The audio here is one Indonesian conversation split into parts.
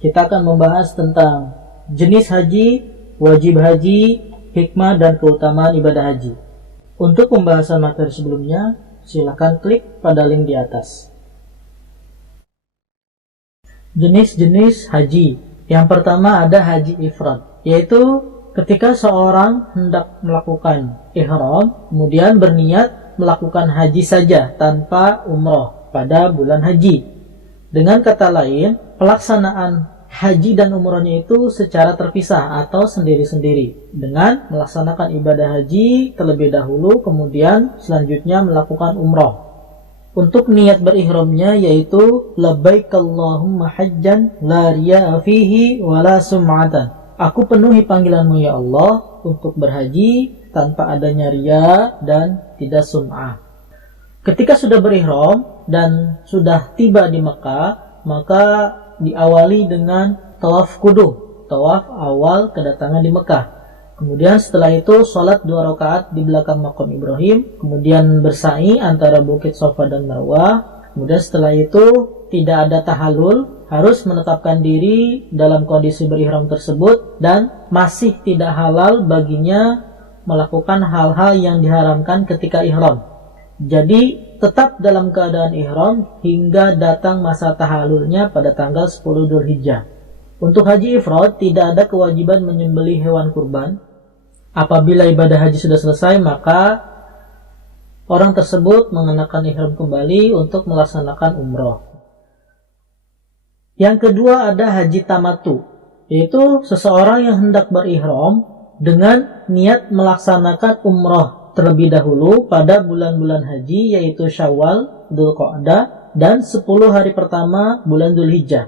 Kita akan membahas tentang jenis haji, wajib haji, hikmah dan keutamaan ibadah haji. Untuk pembahasan materi sebelumnya, silakan klik pada link di atas. Jenis-jenis haji. Yang pertama ada haji ifrad, yaitu ketika seorang hendak melakukan ihram, kemudian berniat melakukan haji saja tanpa umroh pada bulan haji. Dengan kata lain, pelaksanaan haji dan umrohnya itu secara terpisah atau sendiri-sendiri, dengan melaksanakan ibadah haji terlebih dahulu, kemudian selanjutnya melakukan umroh. Untuk niat berihramnya yaitu labbaik Allahumma hajjan la riya'a fihi wa la sum'atan. Aku penuhi panggilanmu ya Allah untuk berhaji tanpa adanya riya dan tidak sum'ah. Ketika sudah berihram dan sudah tiba di Mekah, maka diawali dengan tawaf qudum, tawaf awal kedatangan di Mekah. Kemudian setelah itu sholat 2 rakaat di belakang makam Ibrahim, kemudian bersa'i antara bukit Safa dan Marwah. Kemudian setelah itu tidak ada tahallul, harus menetapkan diri dalam kondisi berihram tersebut, dan masih tidak halal baginya melakukan hal-hal yang diharamkan ketika ihram. Jadi tetap dalam keadaan ihram hingga datang masa tahallulnya pada tanggal 10 Dzulhijjah. Untuk haji ifrad tidak ada kewajiban menyembelih hewan kurban. Apabila ibadah haji sudah selesai, maka orang tersebut mengenakan ihram kembali untuk melaksanakan umroh. Yang kedua ada haji tamattu, yaitu seseorang yang hendak berihram dengan niat melaksanakan umroh terlebih dahulu pada bulan-bulan haji, yaitu Syawal, Dzulqa'dah, dan 10 hari pertama bulan Dzulhijjah.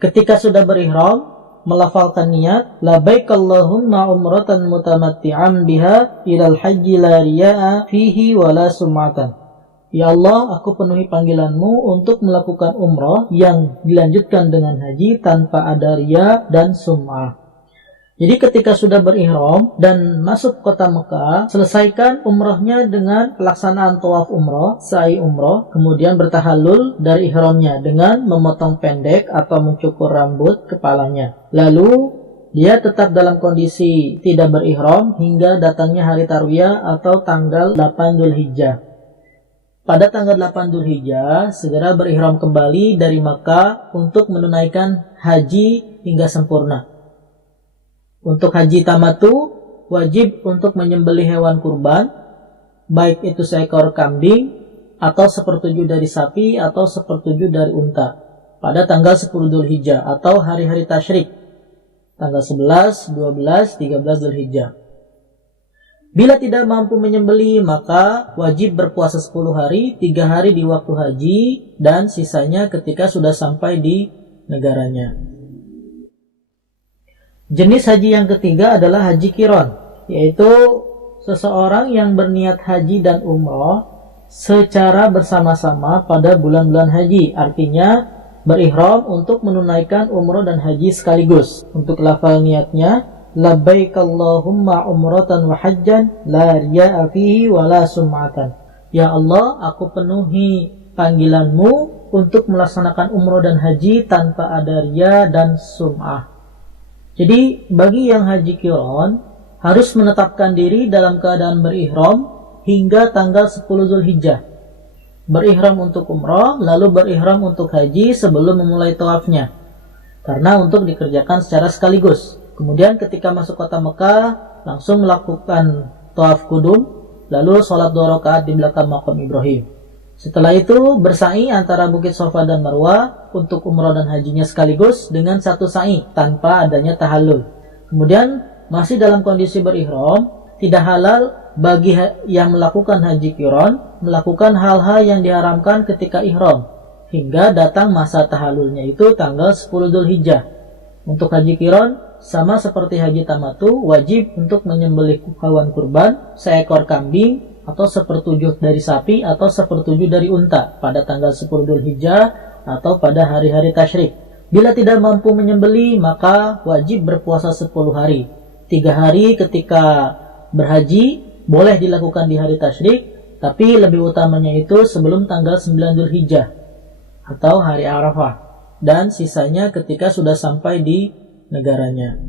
Ketika sudah berihram, melafalkan niat labbaik Allahumma umratan mutamatti'an biha ilal haji la riya'a fihi wa la sum'atan. Ya Allah, aku penuhi panggilanmu untuk melakukan umrah yang dilanjutkan dengan haji tanpa ada riya dan sum'ah. Jadi ketika sudah berihram dan masuk kota Mekah, selesaikan umrahnya dengan pelaksanaan tawaf umrah, sa'i umrah, kemudian bertahallul dari ihramnya dengan memotong pendek atau mencukur rambut kepalanya. Lalu dia tetap dalam kondisi tidak berihram hingga datangnya hari tarwiyah atau tanggal 8 Dzulhijjah. Pada tanggal 8 Dzulhijjah, segera berihram kembali dari Makkah untuk menunaikan haji hingga sempurna. Untuk haji tamattu, wajib untuk menyembelih hewan kurban, baik itu seekor kambing, atau 1/7 dari sapi, atau 1/7 dari unta, pada tanggal 10 Dzulhijjah atau hari-hari tasyrik, tanggal 11, 12, 13 Dzulhijjah. Bila tidak mampu menyembelih, maka wajib berpuasa 10 hari, 3 hari di waktu haji, dan sisanya ketika sudah sampai di negaranya. Jenis haji yang ketiga adalah haji qiran, yaitu seseorang yang berniat haji dan umrah secara bersama-sama pada bulan-bulan haji. Artinya berihram untuk menunaikan umrah dan haji sekaligus. Untuk lafal niatnya labbaik Allahumma umratan wa hajjan la riya'a fihi wa la sum'atan. Ya Allah, aku penuhi panggilanmu untuk melaksanakan umrah dan haji tanpa ada riya dan sum'ah. Jadi bagi yang haji qiran harus menetapkan diri dalam keadaan berihram hingga tanggal 10 Dzulhijjah. Berihram untuk umrah, lalu berihram untuk haji sebelum memulai tawafnya, karena untuk dikerjakan secara sekaligus. Kemudian ketika masuk kota Mekah, langsung melakukan tawaf qudum, lalu sholat 2 rakaat di belakang makam Ibrahim. Setelah itu bersa'i antara bukit Safa dan Marwah untuk umrah dan hajinya sekaligus dengan satu sa'i tanpa adanya tahallul. Kemudian masih dalam kondisi berihram, tidak halal bagi yang melakukan haji qiran melakukan hal-hal yang diharamkan ketika ihram hingga datang masa tahallulnya, itu tanggal 10 Dzulhijjah. Untuk haji qiran sama seperti haji tamattu, wajib untuk menyembelih hewan kurban, seekor kambing atau 1/7 dari sapi atau 1/7 dari unta pada tanggal 10 Dzulhijjah atau pada hari-hari tasyrik. Bila tidak mampu menyembelih, maka wajib berpuasa 10 hari. 3 hari ketika berhaji boleh dilakukan di hari tasyrik, tapi lebih utamanya itu sebelum tanggal 9 Dzulhijjah atau hari Arafah. dan sisanya ketika sudah sampai di negaranya.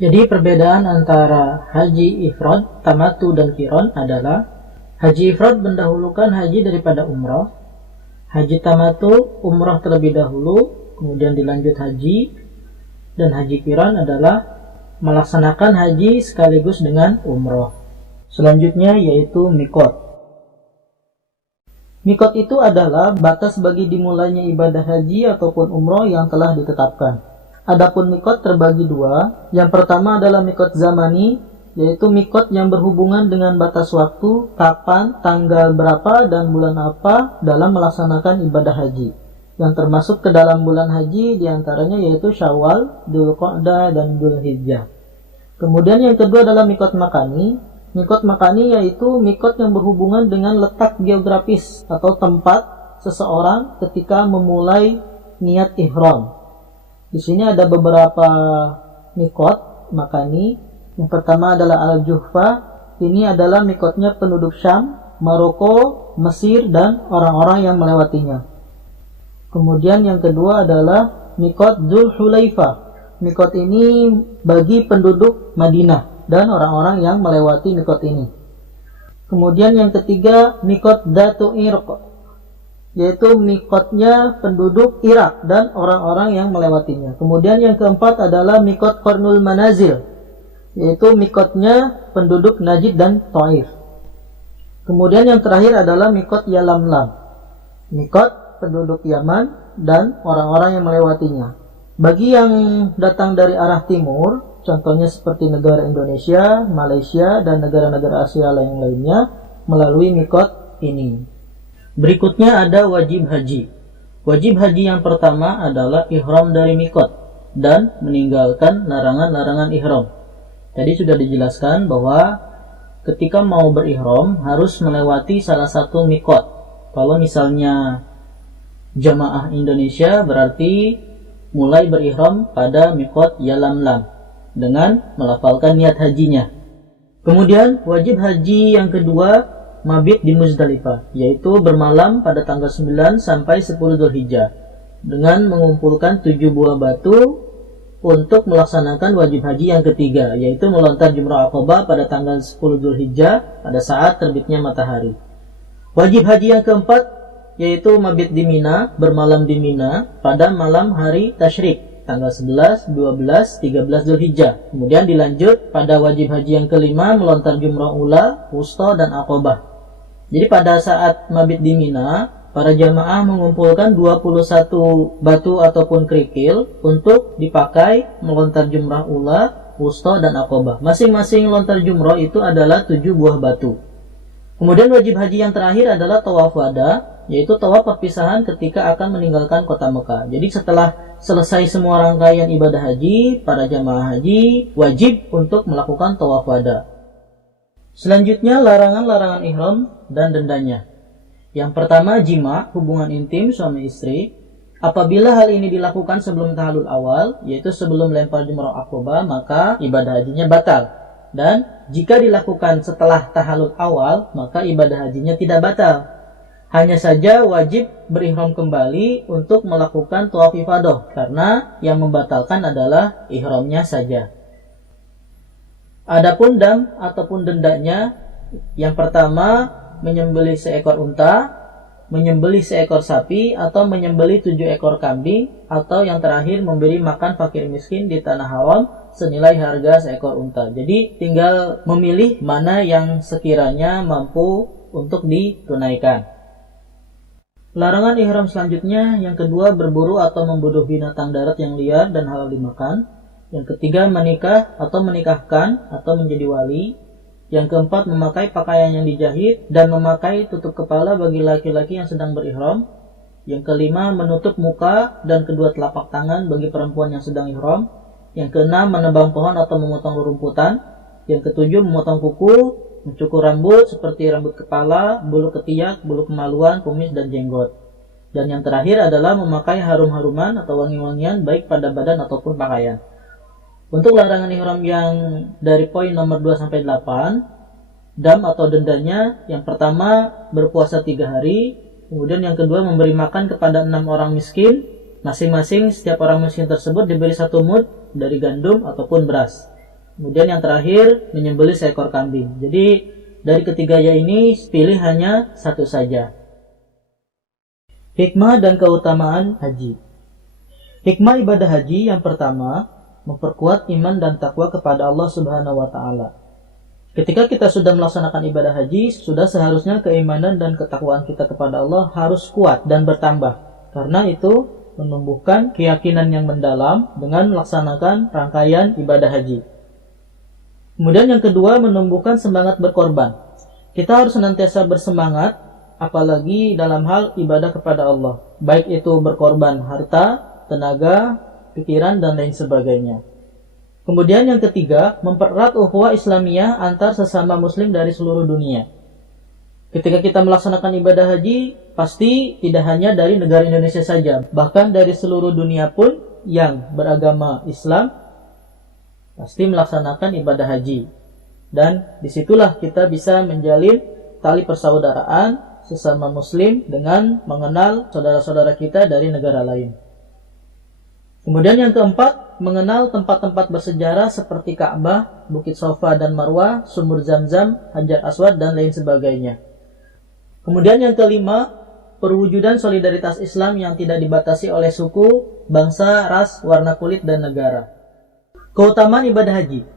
Jadi perbedaan antara haji ifrad, tamattu dan qiran adalah haji ifrad mendahulukan haji daripada umrah. Haji tamattu umrah terlebih dahulu, kemudian dilanjut haji. Dan haji qiran adalah melaksanakan haji sekaligus dengan umrah. Selanjutnya yaitu miqat. Miqat itu adalah batas bagi dimulainya ibadah haji ataupun umrah yang telah ditetapkan. Adapun miqat terbagi dua. Yang pertama adalah miqat zamani, yaitu miqat yang berhubungan dengan batas waktu, kapan, tanggal berapa, dan bulan apa dalam melaksanakan ibadah haji. Yang termasuk ke dalam bulan haji diantaranya yaitu Syawal, Dzulqa'dah, dan Dzulhijjah. Kemudian yang kedua adalah miqat makani. Miqat makani yaitu miqat yang berhubungan dengan letak geografis atau tempat seseorang ketika memulai niat ihram. Di sini ada beberapa miqat makani. Yang pertama adalah Al-Juhfa. Ini adalah miqatnya penduduk Syam, Maroko, Mesir, dan orang-orang yang melewatinya. Kemudian yang kedua adalah miqat Dzulhulaifah. Miqat ini bagi penduduk Madinah dan orang-orang yang melewati miqat ini. Kemudian yang ketiga miqat Dzatu Irq, yaitu miqatnya penduduk Irak dan orang-orang yang melewatinya. Kemudian yang keempat adalah miqat Qarnul Manazil, yaitu miqatnya penduduk Najd dan Taif. Kemudian yang terakhir adalah miqat Yalamlam, miqat penduduk Yaman dan orang-orang yang melewatinya. Bagi yang datang dari arah timur, contohnya seperti negara Indonesia, Malaysia, dan negara-negara Asia lainnya melalui miqat ini. Berikutnya ada wajib haji. Wajib haji yang pertama adalah ihram dari miqat dan meninggalkan larangan-larangan ihram. Tadi sudah dijelaskan bahwa ketika mau berihram harus melewati salah satu miqat. Kalau misalnya jamaah Indonesia berarti mulai berihram pada miqat Yalamlam dengan melafalkan niat hajinya. Kemudian wajib haji yang kedua mabit di Muzdalifah, yaitu bermalam pada tanggal 9 sampai 10 Dzulhijjah dengan mengumpulkan 7 buah batu untuk melaksanakan wajib haji yang ketiga, yaitu melontar jumrah Aqabah pada tanggal 10 Dzulhijjah pada saat terbitnya matahari. Wajib haji yang keempat yaitu mabit di Mina, bermalam di Mina pada malam hari tasyrik tanggal 11, 12, 13 Dzulhijjah. Kemudian dilanjut pada wajib haji yang kelima melontar jumrah ula, wusta, dan Aqabah. Jadi pada saat mabit di Mina, para jamaah mengumpulkan 21 batu ataupun kerikil untuk dipakai melontar jumrah ula, wusta, dan Aqabah. Masing-masing lontar jumrah itu adalah 7 buah batu. Kemudian wajib haji yang terakhir adalah tawaf wada, yaitu tawaf perpisahan ketika akan meninggalkan kota Mekah. Jadi setelah selesai semua rangkaian ibadah haji, para jamaah haji wajib untuk melakukan tawaf wada. Selanjutnya larangan-larangan ihram dan dendanya. Yang pertama jima, hubungan intim suami istri. Apabila hal ini dilakukan sebelum tahallul awal, yaitu sebelum lempar jumrah Aqabah, maka ibadah hajinya batal. Dan jika dilakukan setelah tahallul awal, maka ibadah hajinya tidak batal. Hanya saja wajib berihram kembali untuk melakukan tawaf ifadah, karena yang membatalkan adalah ihramnya saja. Adapun dam ataupun dendanya, yang pertama menyembelih seekor unta, menyembelih seekor sapi, atau menyembelih 7 ekor kambing, atau yang terakhir memberi makan fakir miskin di tanah haram senilai harga seekor unta. Jadi tinggal memilih mana yang sekiranya mampu untuk ditunaikan. Larangan ihram selanjutnya yang kedua berburu atau membunuh binatang darat yang liar dan halal dimakan. Yang ketiga menikah atau menikahkan atau menjadi wali. Yang keempat memakai pakaian yang dijahit dan memakai tutup kepala bagi laki-laki yang sedang berihram. Yang kelima menutup muka dan kedua telapak tangan bagi perempuan yang sedang ihram. Yang keenam menebang pohon atau memotong rerumputan. Yang ketujuh memotong kuku, mencukur rambut seperti rambut kepala, bulu ketiak, bulu kemaluan, kumis, dan jenggot. Dan yang terakhir adalah memakai harum-haruman atau wangi-wangian baik pada badan ataupun pakaian. Untuk larangan ihram yang dari poin nomor 2-8, dam atau dendanya yang pertama berpuasa 3 hari, Kemudian yang kedua, memberi makan kepada 6 orang miskin. Masing-masing setiap orang miskin tersebut diberi 1 mud dari gandum ataupun beras. Kemudian yang terakhir, menyembelih seekor kambing. Jadi dari ketiganya ini pilih hanya satu saja. Hikmah dan keutamaan haji. Hikmah ibadah haji yang pertama, memperkuat iman dan takwa kepada Allah Subhanahu wa taala. Ketika kita sudah melaksanakan ibadah haji, sudah seharusnya keimanan dan ketakwaan kita kepada Allah harus kuat dan bertambah. Karena itu menumbuhkan keyakinan yang mendalam dengan melaksanakan rangkaian ibadah haji. Kemudian yang kedua, menumbuhkan semangat berkorban. Kita harus senantiasa bersemangat, apalagi dalam hal ibadah kepada Allah. Baik itu berkorban harta, tenaga, pikiran, dan lain sebagainya. Kemudian yang ketiga, mempererat ukhuwah Islamiyah antar sesama muslim dari seluruh dunia. Ketika kita melaksanakan ibadah haji, pasti tidak hanya dari negara Indonesia saja, bahkan dari seluruh dunia pun yang beragama Islam pasti melaksanakan ibadah haji. Dan disitulah kita bisa menjalin tali persaudaraan sesama muslim dengan mengenal saudara-saudara kita dari negara lain. Kemudian yang keempat, mengenal tempat-tempat bersejarah seperti Ka'bah, Bukit Sofa dan Marwah, Sumur Zamzam, Hajar Aswad, dan lain sebagainya. Kemudian yang kelima, perwujudan solidaritas Islam yang tidak dibatasi oleh suku, bangsa, ras, warna kulit, dan negara. Keutamaan ibadah haji.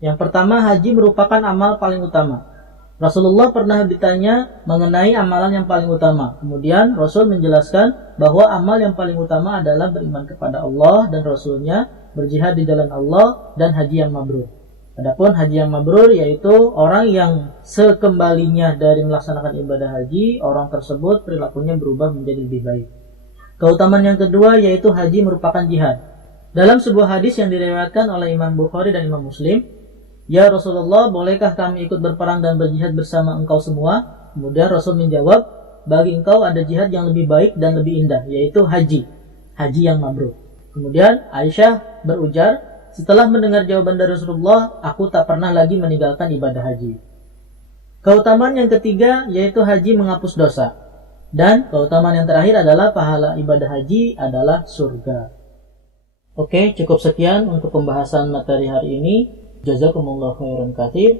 Yang pertama, haji merupakan amal paling utama. Rasulullah pernah ditanya mengenai amalan yang paling utama. Kemudian Rasul menjelaskan bahwa amal yang paling utama adalah beriman kepada Allah dan Rasulnya, berjihad di jalan Allah, dan haji yang mabrur. Adapun haji yang mabrur yaitu orang yang sekembalinya dari melaksanakan ibadah haji, orang tersebut perilakunya berubah menjadi lebih baik. Keutamaan yang kedua yaitu haji merupakan jihad. Dalam sebuah hadis yang diriwayatkan oleh Imam Bukhari dan Imam Muslim, "Ya Rasulullah, bolehkah kami ikut berperang dan berjihad bersama engkau semua?" Kemudian Rasul menjawab, "Bagi engkau ada jihad yang lebih baik dan lebih indah, yaitu haji yang mabrur." Kemudian Aisyah berujar, "Setelah mendengar jawaban dari Rasulullah, aku tak pernah lagi meninggalkan ibadah haji." Keutamaan yang ketiga yaitu haji menghapus dosa. Dan keutamaan yang terakhir adalah pahala ibadah haji adalah surga. Oke, cukup sekian untuk pembahasan materi hari ini. Jazakumullah khairan katsir.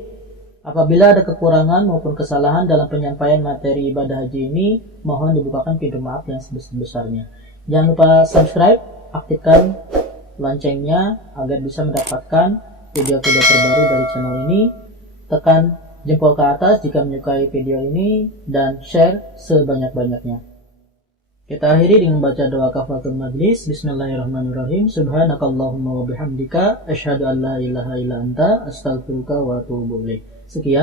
Apabila ada kekurangan maupun kesalahan dalam penyampaian materi ibadah haji ini, mohon dibukakan pintu maaf yang sebesar-besarnya. Jangan lupa subscribe, aktifkan loncengnya agar bisa mendapatkan video-video terbaru dari channel ini. Tekan jempol ke atas jika menyukai video ini dan share sebanyak-banyaknya. Kita akhiri dengan membaca doa kafaratul majlis. Bismillahirrahmanirrahim. Subhanakallahumma wa bihamdika asyhadu an la ilaha illa anta astaghfiruka wa atubu ilaik. Sekian.